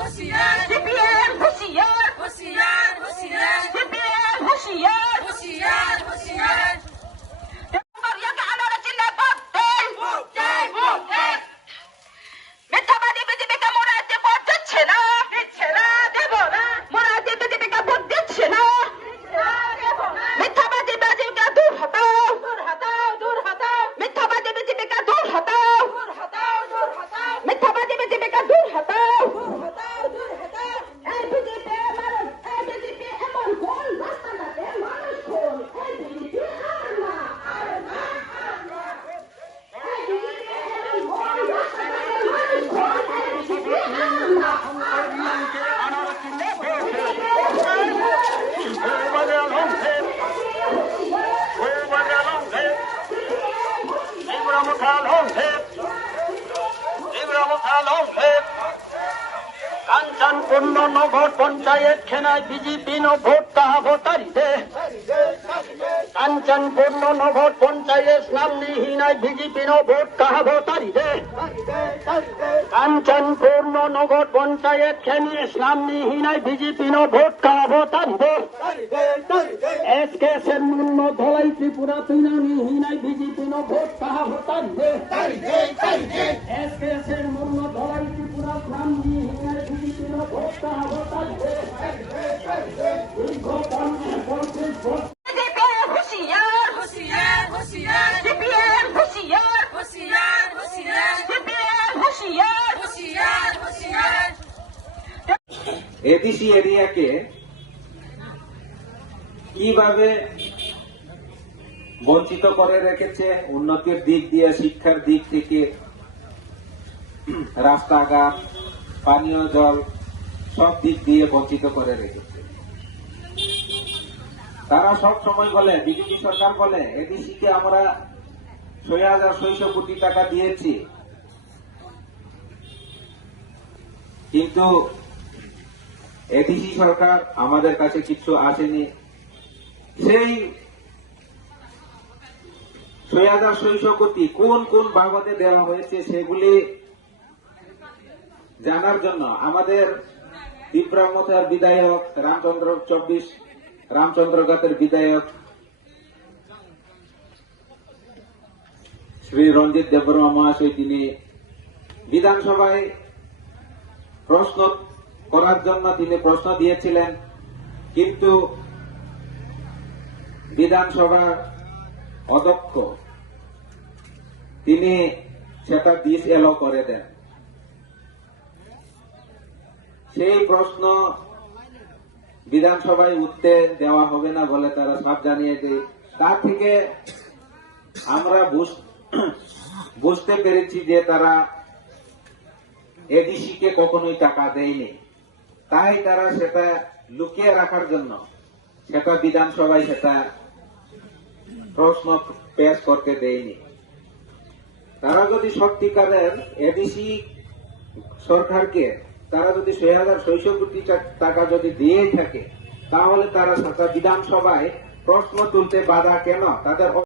होशियार सीपीएम होशियार होशियार होशियार सीपीएम होशियार होशियार होशियार মরিয়াকে আলোর চিল্লা ভোট দেন মিথ্যাবাদী বিজেপিকে মোরাতে ভোট দিচ্ছে না দেব না মোরাতে বিজেপিকে ভোট দিচ্ছে না মিথ্যাবাদী বিজেপিকে দূর হটাও মিথ্যাবাদী বিজেপিকে দূর হটাও মিথ্যাবাদী বিজেপিকে দূর হটাও এই বিজেপি এমন কোন রাস্তাঘাটে মানুষ কোন এই বিজেপি আর না কাঞ্চনপূর্ণ নগর পঞ্চায়েত খেনায় বিজেপি নো ভোট তাহা ভোটারিতে কাঞ্চনপূর্ণ নগর পঞ্চায়েত নামনিহীনায় বিজেপি নো ভোট তাহা ভোটারিতে কাঞ্চনপূর্ণ নগর পঞ্চায়েত খেনি নামনিহীনায় বিজেপি নো ভোট তাহা ভোটারিতে এসকে মূন্য ধলাই ত্রিপুরা তুনানিহীনায় বিজেপি নো ভোট তাহা ভোটারিতে এসকে মূন্য ধলাই ত্রিপুরা নামনিহীনায় বিজেপি নো ভোট তাহা ভোটারিতে होशियार होशियार होशियार सीपीएम होशियार होशियार होशियार सीपीएम होशियार होशियार होशियार এডিসি এরিয়াকে কিভাবে বঞ্চিত করে রেখেছে উন্নতির দিক দিয়ে, শিক্ষার দিক থেকে, রাস্তাঘাট, পানীয় জল সব দিক দিয়ে বঞ্চিত করে রেখেছে। তারা সব সময় বলে, বিজেপি সরকার বলে, এডিসি কে আমরা ৬,৬০০ কোটি টাকা দিয়েছি, কিন্তু এডিসি সরকার আমাদের কাছে কিছু আসেনি। সেই ৬,৬০০ কোটি কোন কোন বাবদে দেওয়া হয়েছে সেগুলি জানার জন্য আমাদের তীব্রামথার বিধায়ক রামচন্দ্রগতের বিধায়ক শ্রী রঞ্জিত দেববর্মা মহাশয় তিনি বিধানসভায় প্রশ্ন করার জন্য তিনি প্রশ্ন দিয়েছিলেন, কিন্তু বিধানসভার অধ্যক্ষ তিনি সেটা ডিসএলাও করে দেন। সেই প্রশ্ন বিধানসভায় উঠতে দেওয়া হবে না বলে তারা সব জানিয়ে দেয়। তার থেকে আমরা বুঝতে পেরেছি যে তারা এডিসি কে কখনোই টাকা দেয়নি, তাই তারা সেটা লুকিয়ে রাখার জন্য সেটা বিধানসভায় সেটা প্রশ্ন পেশ করতে দেয়নি। তারা যদি সত্যিকারের এডিসি সরকারকে তারা যদি ৬,৬০০ কোটি টাকা যদি দিয়ে থাকে, তাহলে তারা বিধানসভায় প্রশ্ন তুলতে বাধা কেন? তাদের